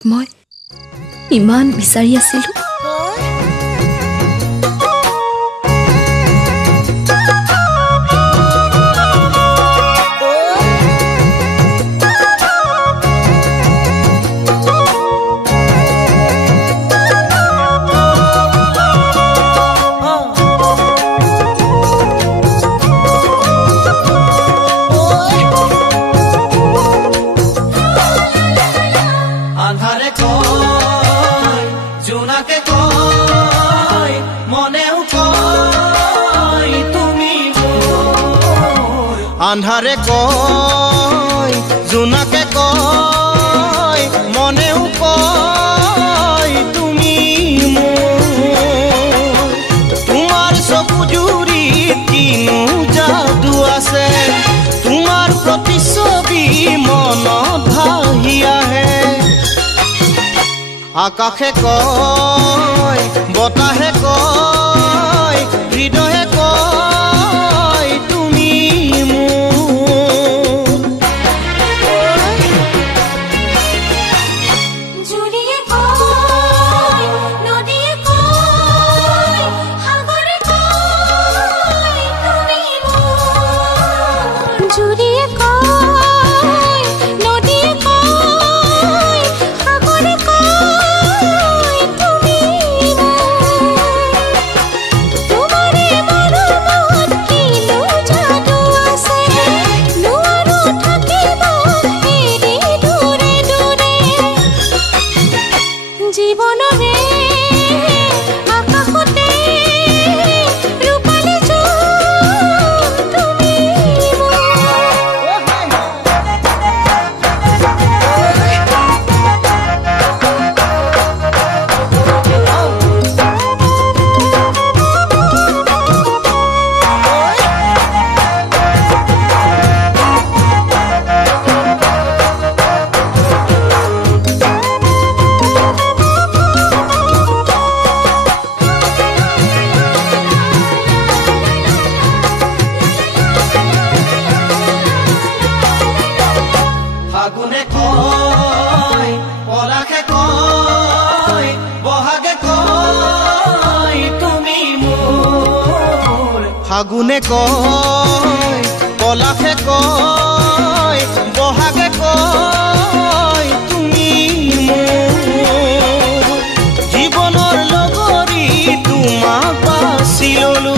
মই ইমান বিচাৰি আছিলো। আন্ধাৰে কয় জোনাকে কয় মনেও কয় তুমি মোৰ তোমাৰ চকু জুৰিত কিনো যাদু আছে তোমাৰ প্ৰতিচ্ছবি মনত ভাহি আহে আকাশে কয় বতাহে কয় হৃদয়ে কয় তুমি ফাগুনে কয় পলাশে কয় বহাগে কয় তুমি মোৰ ফাগুনে কয় পলাশে কয় বহাগে কয় তুমি মোৰ জীৱনৰ লগৰী তোমাক বাছি ললো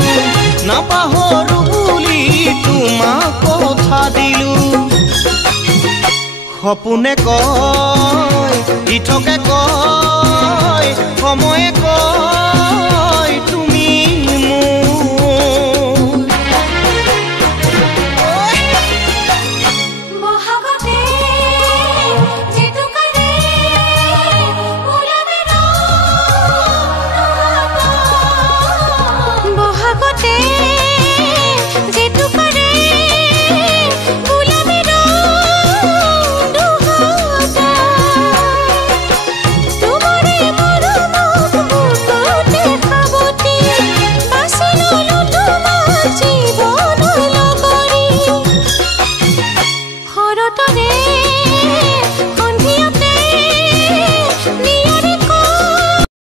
নাপাহৰো বুলি তোমাক কথা দিলো সপোনে কয় ইঠকে কয় সময়ে